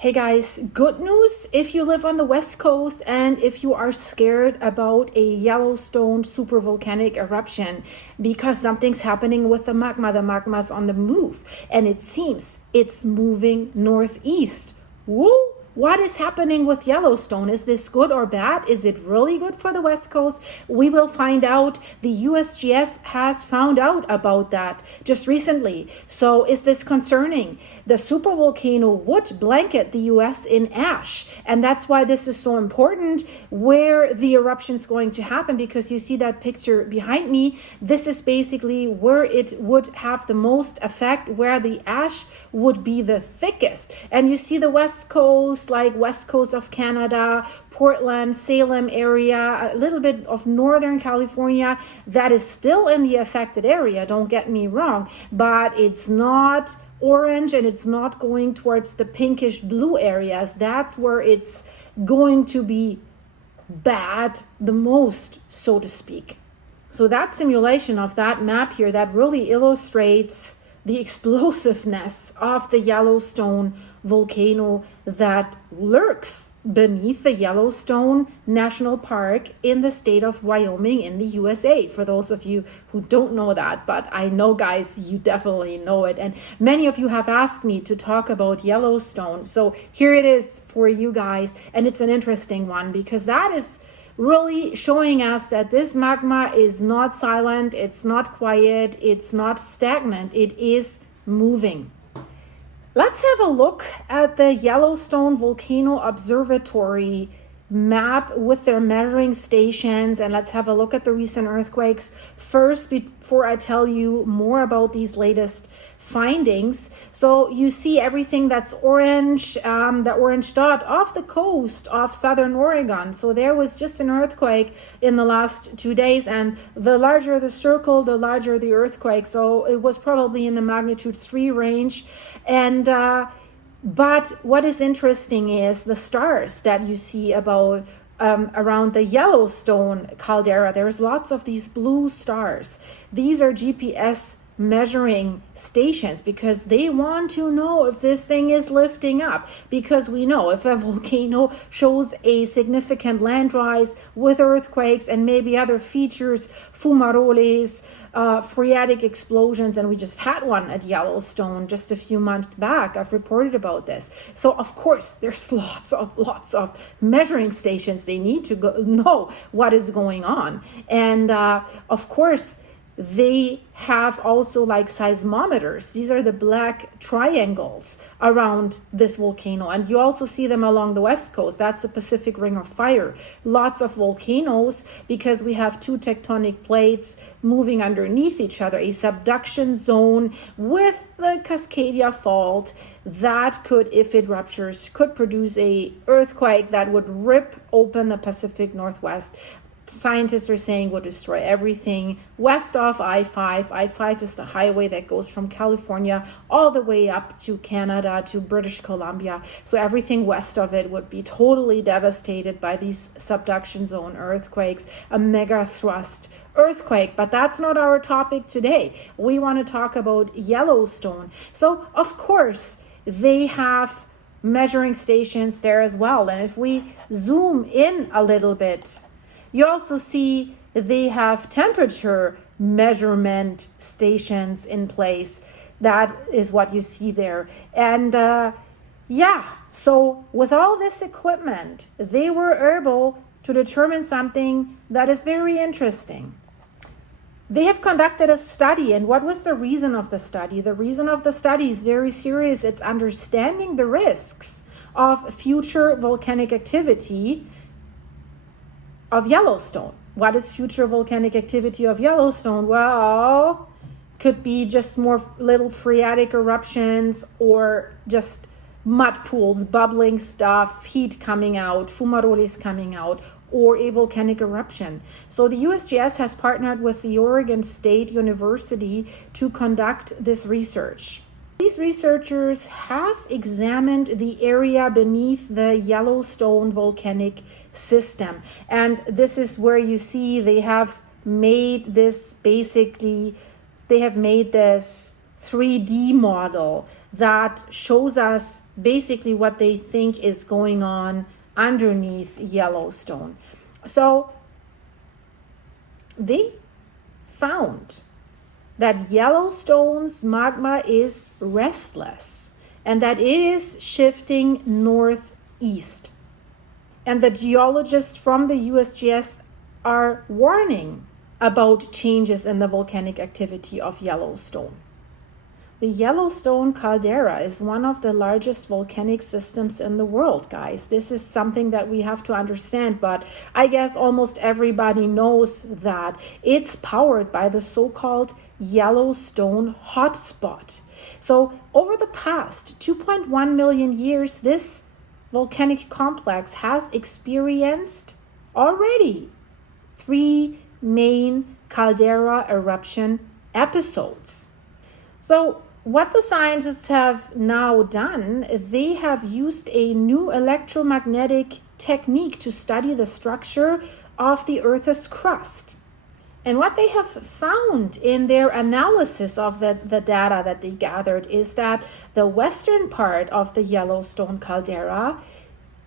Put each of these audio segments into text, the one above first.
Hey guys, good news if you live on the West Coast and if you are scared about a Yellowstone supervolcanic eruption because something's happening with the magma. The magma's on the move and it seems it's moving northeast. Woo! What is happening with Yellowstone? Is this good or bad? Is it really good for the West Coast? We will find out. The USGS has found out about that just recently. So is this concerning? The supervolcano would blanket the US in ash. And that's why this is so important where the eruption is going to happen, because you see that picture behind me. This is basically where it would have the most effect, where the ash would be the thickest. And you see the West Coast, like West Coast of Canada, Portland, Salem area, a little bit of Northern California, that is still in the affected area, don't get me wrong, but it's not orange and it's not going towards the pinkish blue areas. That's where it's going to be bad the most, so to speak. So that simulation of that map here, that really illustrates the explosiveness of the Yellowstone volcano that lurks beneath the Yellowstone National Park in the state of Wyoming in the USA. For those of you who don't know that, but I know, guys, you definitely know it. And many of you have asked me to talk about Yellowstone. So here it is for you guys. And it's an interesting one because that is really showing us that this magma is not silent, it's not quiet, it's not stagnant, it is moving. Let's have a look at the Yellowstone Volcano Observatory map with their measuring stations, and let's have a look at the recent earthquakes first before I tell you more about these latest findings. So you see everything that's orange, the orange dot off the coast of southern Oregon. So there was just an earthquake in the last 2 days, and the larger the circle, the larger the earthquake. So it was probably in the magnitude 3 range. And but what is interesting is the stars that you see about around the Yellowstone caldera. There's lots of these blue stars. These are GPS measuring stations because they want to know if this thing is lifting up, because we know if a volcano shows a significant land rise with earthquakes and maybe other features, fumaroles, phreatic explosions, and we just had one at Yellowstone just a few months back. I've reported about this. So of course there's lots of measuring stations. They need to know what is going on, and of course they have also like seismometers. These are the black triangles around this volcano. And you also see them along the West Coast. That's the Pacific Ring of Fire. Lots of volcanoes because we have two tectonic plates moving underneath each other. A subduction zone with the Cascadia Fault that could, if it ruptures, could produce a earthquake that would rip open the Pacific Northwest. Scientists are saying will destroy everything west of I-5. I-5 is the highway that goes from California all the way up to Canada, to British Columbia. So everything west of it would be totally devastated by these subduction zone earthquakes, a mega thrust earthquake. But that's not our topic today. We want to talk about Yellowstone. So of course, they have measuring stations there as well. And if we zoom in a little bit, you also see they have temperature measurement stations in place. That is what you see there. And so with all this equipment, they were able to determine something that is very interesting. They have conducted a study, and what was the reason of the study? The reason of the study is very serious. It's understanding the risks of future volcanic activity of Yellowstone. What is future volcanic activity of Yellowstone? Well, could be just more little phreatic eruptions or just mud pools, bubbling stuff, heat coming out, fumaroles coming out, or a volcanic eruption. So the USGS has partnered with the Oregon State University to conduct this research. These researchers have examined the area beneath the Yellowstone volcanic system. And this is where you see they have made this 3D model that shows us basically what they think is going on underneath Yellowstone. So they found that Yellowstone's magma is restless and that it is shifting northeast. And the geologists from the USGS are warning about changes in the volcanic activity of Yellowstone. The Yellowstone caldera is one of the largest volcanic systems in the world, guys. This is something that we have to understand, but I guess almost everybody knows that it's powered by the so-called Yellowstone hotspot. So over the past 2.1 million years, this volcanic complex has experienced already 3 main caldera eruption episodes. So what the scientists have now done, they have used a new electromagnetic technique to study the structure of the Earth's crust. And what they have found in their analysis of the data that they gathered is that the western part of the Yellowstone caldera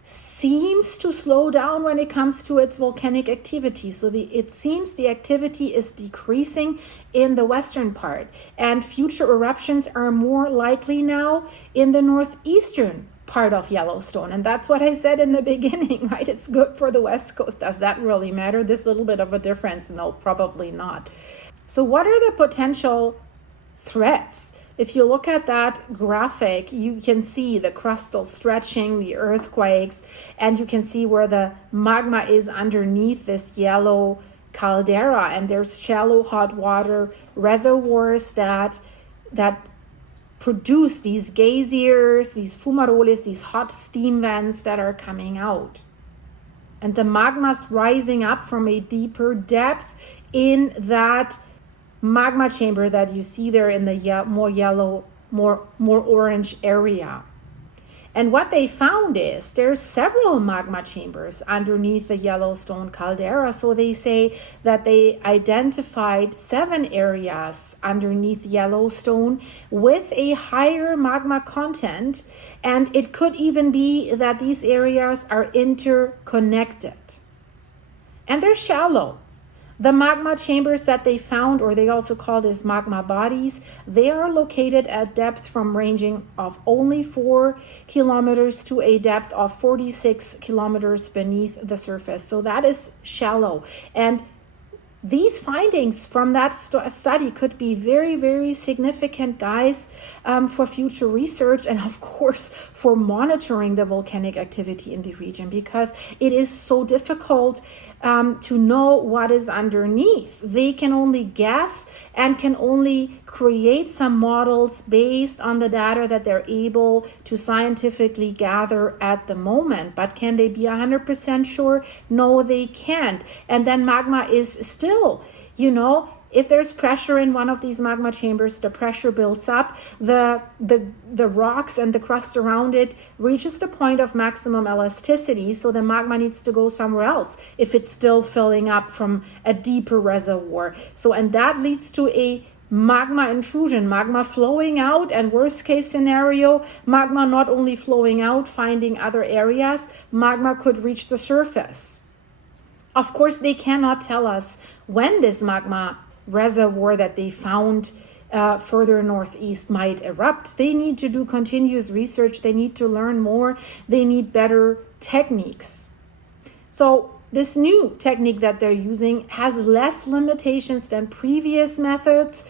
seems to slow down when it comes to its volcanic activity. So it seems the activity is decreasing in the western part, and future eruptions are more likely now in the northeastern part of Yellowstone. And that's what I said in the beginning, right? It's good for the West Coast. Does that really matter? This little bit of a difference? No, probably not. So what are the potential threats? If you look at that graphic, you can see the crustal stretching, the earthquakes, and you can see where the magma is underneath this yellow caldera, and there's shallow hot water reservoirs that produce these geysers, these fumaroles, these hot steam vents that are coming out. And the magma's rising up from a deeper depth in that magma chamber that you see there in the more yellow, more orange area. And what they found is there's several magma chambers underneath the Yellowstone caldera. So they say that they identified 7 areas underneath Yellowstone with a higher magma content. And it could even be that these areas are interconnected. And they're shallow. The magma chambers that they found, or they also call this magma bodies, they are located at depth from ranging of only 4 kilometers to a depth of 46 kilometers beneath the surface. So that is shallow. And these findings from that study could be very, very significant, guys, for future research and, of course, for monitoring the volcanic activity in the region, because it is so difficult to know what is underneath. They can only guess and can only create some models based on the data that they're able to scientifically gather at the moment. But can they be 100% sure? No, they can't. And then magma is still, if there's pressure in one of these magma chambers, the pressure builds up, the rocks and the crust around it reaches the point of maximum elasticity, so the magma needs to go somewhere else if it's still filling up from a deeper reservoir. And that leads to a magma intrusion, magma flowing out, and worst case scenario, magma not only flowing out, finding other areas, magma could reach the surface. Of course, they cannot tell us when this magma reservoir that they found further northeast might erupt. They need to do continuous research. They need to learn more. They need better techniques. So this new technique that they're using has less limitations than previous methods.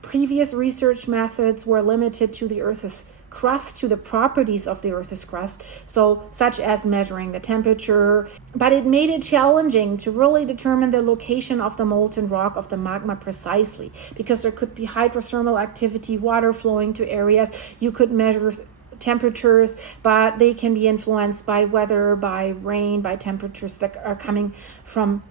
Previous research methods were limited to the Earth's crust, to the properties of the Earth's crust, so such as measuring the temperature, but it made it challenging to really determine the location of the molten rock of the magma precisely, because there could be hydrothermal activity, water flowing to areas. You could measure temperatures, but they can be influenced by weather, by rain, by temperatures that are coming from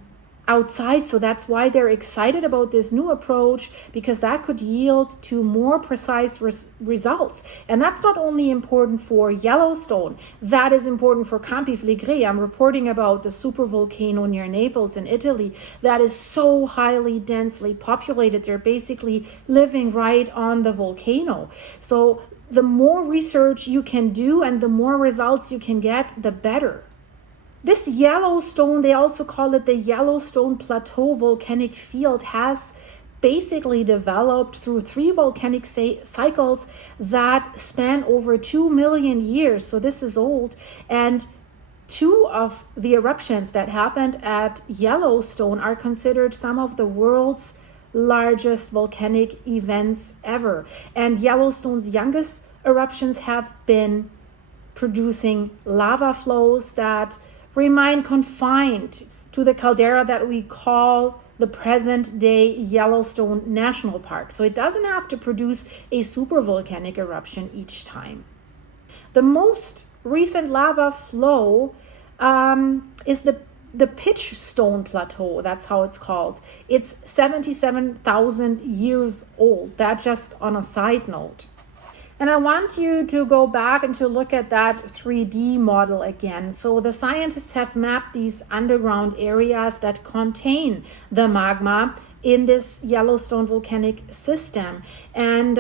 outside. So that's why they're excited about this new approach, because that could yield to more precise results. And that's not only important for Yellowstone, that is important for Campi Flegrei. I'm reporting about the supervolcano near Naples in Italy that is so highly densely populated. They're basically living right on the volcano. So the more research you can do and the more results you can get, the better. This Yellowstone, they also call it the Yellowstone Plateau volcanic field, has basically developed through 3 volcanic cycles that span over 2 million years. So this is old. And 2 of the eruptions that happened at Yellowstone are considered some of the world's largest volcanic events ever. And Yellowstone's youngest eruptions have been producing lava flows that remain confined to the caldera that we call the present day Yellowstone National Park. So it doesn't have to produce a supervolcanic eruption each time. The most recent lava flow is the Pitchstone Plateau. That's how it's called. It's 77,000 years old. That just on a side note. And I want you to go back and to look at that 3D model again. So the scientists have mapped these underground areas that contain the magma in this Yellowstone volcanic system. And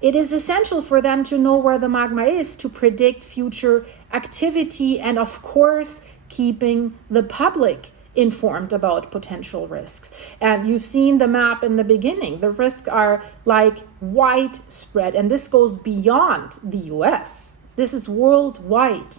it is essential for them to know where the magma is to predict future activity and, of course, keeping the public informed about potential risks. And you've seen the map in the beginning. The risks are like widespread, and this goes beyond the US. This is worldwide.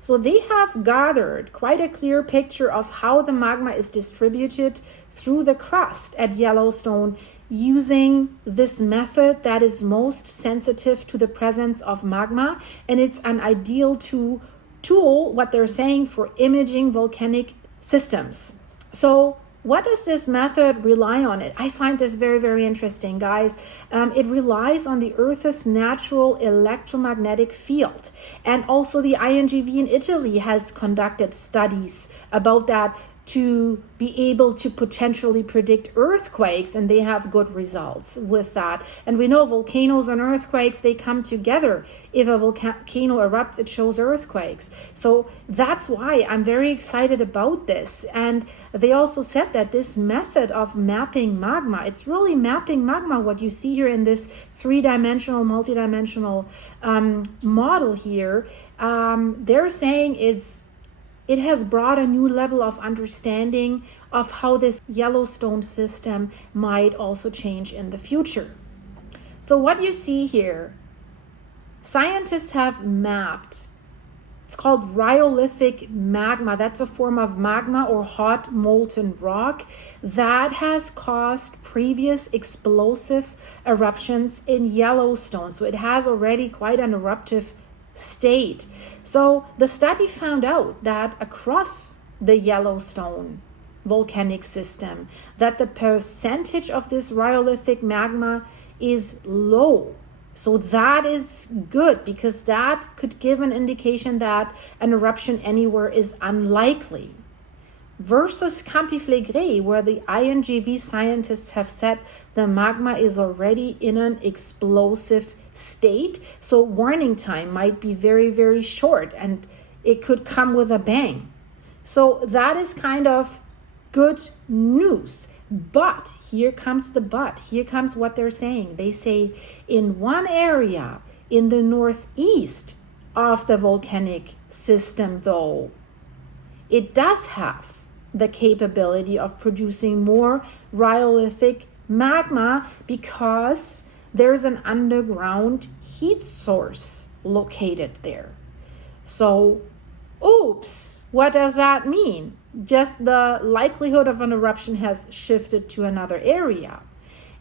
So they have gathered quite a clear picture of how the magma is distributed through the crust at Yellowstone using this method that is most sensitive to the presence of magma, and it's an ideal tool, what they're saying, for imaging volcanic systems. So what does this method rely on? I find this very, very interesting, guys. It relies on the Earth's natural electromagnetic field. And also the INGV in Italy has conducted studies about that to be able to potentially predict earthquakes, and they have good results with that. And we know volcanoes and earthquakes, they come together. If a volcano erupts, it shows earthquakes. So that's why I'm very excited about this. And they also said that this method of mapping magma, it's really mapping magma, what you see here in this 3-dimensional, multidimensional model here. They're saying it has brought a new level of understanding of how this Yellowstone system might also change in the future. So what you see here, scientists have mapped, it's called rhyolithic magma. That's a form of magma or hot molten rock that has caused previous explosive eruptions in Yellowstone. So it has already quite an eruptive state. So the study found out that across the Yellowstone volcanic system, that the percentage of this rhyolithic magma is low. So that is good, because that could give an indication that an eruption anywhere is unlikely. Versus Campi Flegrei, where the INGV scientists have said the magma is already in an explosive state, so warning time might be very, very short, and it could come with a bang. So that is kind of good news. But here comes the but. Here comes what they're saying. They say in one area in the northeast of the volcanic system, though, it does have the capability of producing more rhyolithic magma because there's an underground heat source located there. So, oops, what does that mean? Just the likelihood of an eruption has shifted to another area.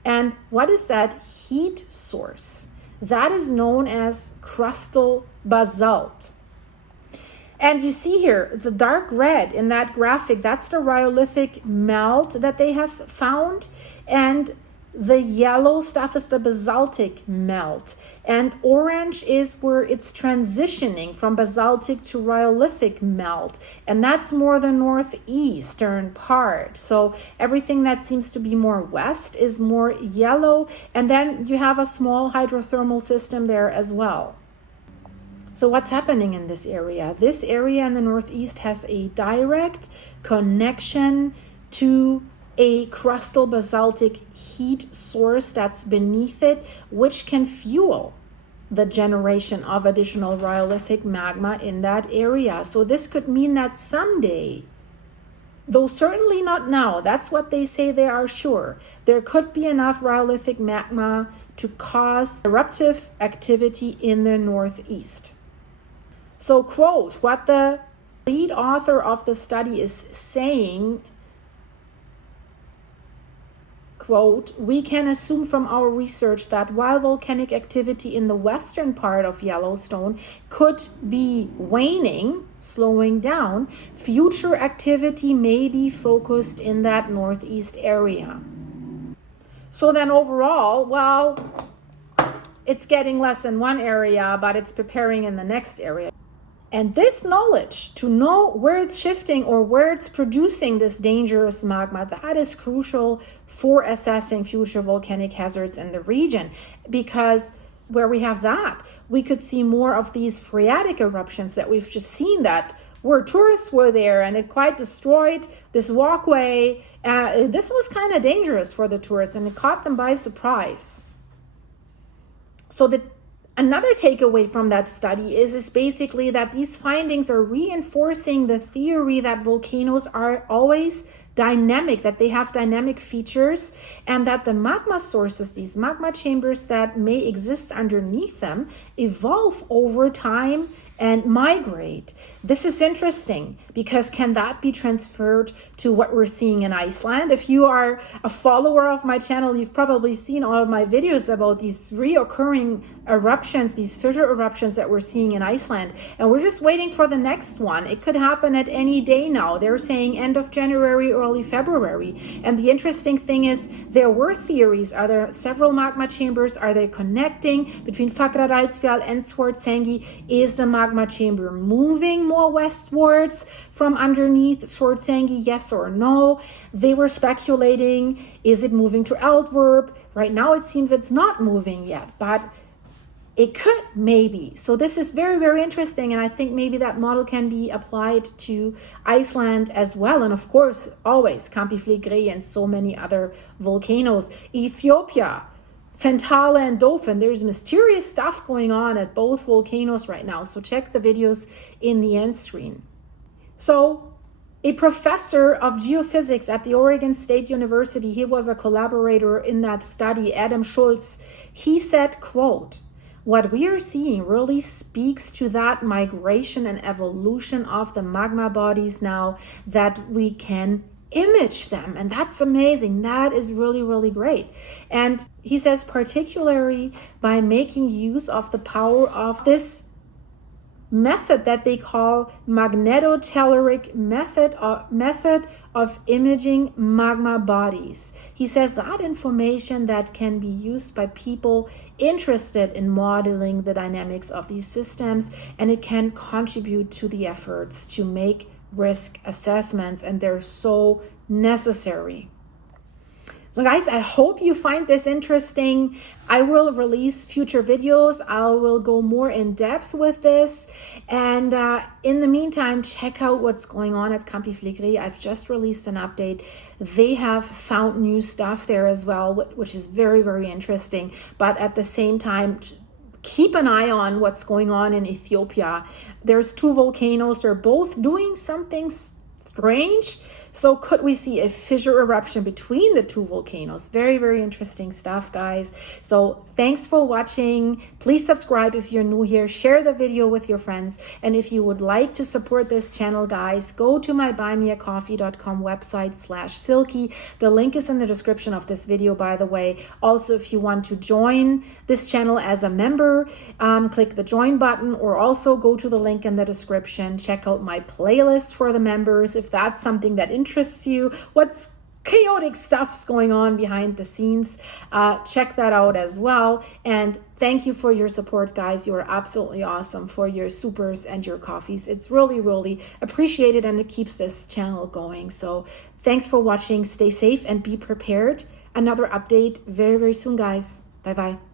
And what is that heat source? That is known as crustal basalt. And you see here, the dark red in that graphic, that's the rhyolithic melt that they have found. And the yellow stuff is the basaltic melt. And orange is where it's transitioning from basaltic to rhyolithic melt. And that's more the northeastern part. So everything that seems to be more west is more yellow. And then you have a small hydrothermal system there as well. So what's happening in this area? This area in the northeast has a direct connection to a crustal basaltic heat source that's beneath it, which can fuel the generation of additional rhyolithic magma in that area. So this could mean that someday, though certainly not now, that's what they say they are sure, there could be enough rhyolithic magma to cause eruptive activity in the northeast. So, quote, what the lead author of the study is saying, quote, we can assume from our research that while volcanic activity in the western part of Yellowstone could be waning, slowing down, future activity may be focused in that northeast area. So then overall, well, it's getting less in one area, but it's preparing in the next area. And this knowledge, to know where it's shifting or where it's producing this dangerous magma, that is crucial for assessing future volcanic hazards in the region. Because where we have that, we could see more of these phreatic eruptions that we've just seen, that where tourists were there and it quite destroyed this walkway. This was kind of dangerous for the tourists and it caught them by surprise. So another takeaway from that study is basically that these findings are reinforcing the theory that volcanoes are always dynamic, that they have dynamic features, and that the magma sources, these magma chambers that may exist underneath them, evolve over time and migrate. This is interesting because can that be transferred to what we're seeing in Iceland? If you are a follower of my channel, you've probably seen all of my videos about these reoccurring eruptions, these fissure eruptions that we're seeing in Iceland. And we're just waiting for the next one. It could happen at any day now. They're saying end of January, early February. And the interesting thing is there were theories. Are there several magma chambers? Are they connecting between Fagradalsfjall and Svartsengi? Is the magma chamber moving more westwards from underneath Svartsengi, yes or no? They were speculating, is it moving to Eldverp? Right now it seems it's not moving yet, but it could maybe. So this is very, very interesting, and I think maybe that model can be applied to Iceland as well, and of course always Kampifligri and so many other volcanoes. Ethiopia, Fentale and Dauphin, there's mysterious stuff going on at both volcanoes right now. So check the videos in the end screen. So a professor of geophysics at the Oregon State University, he was a collaborator in that study, Adam Schultz, he said, quote, what we are seeing really speaks to that migration and evolution of the magma bodies now that we can image them, and that's amazing. That is really, really great. And he says particularly by making use of the power of this method that they call magnetotelluric method of imaging magma bodies. He says that information that can be used by people interested in modeling the dynamics of these systems, and it can contribute to the efforts to make risk assessments, and they're so necessary. So guys, I hope you find this interesting. I will release future videos. I will go more in depth with this. And in the meantime, check out what's going on at Kampifligri. I've just released an update. They have found new stuff there as well, which is very, very interesting. But at the same time, keep an eye on what's going on in Ethiopia. There's two volcanoes. They're both doing something strange. So could we see a fissure eruption between the two volcanoes? Very, very interesting stuff, guys. So thanks for watching. Please subscribe if you're new here. Share the video with your friends. And if you would like to support this channel, guys, go to my buymeacoffee.com website /silky. The link is in the description of this video, by the way. Also, if you want to join this channel as a member, click the join button, or also go to the link in the description. Check out my playlist for the members if that's something that interests you. What's chaotic stuff's going on behind the scenes, check that out as well. And thank you for your support, guys. You are absolutely awesome for your supers and your coffees. It's really, really appreciated, and it keeps this channel going. So thanks for watching. Stay safe and be prepared. Another update very, very soon, guys. Bye bye.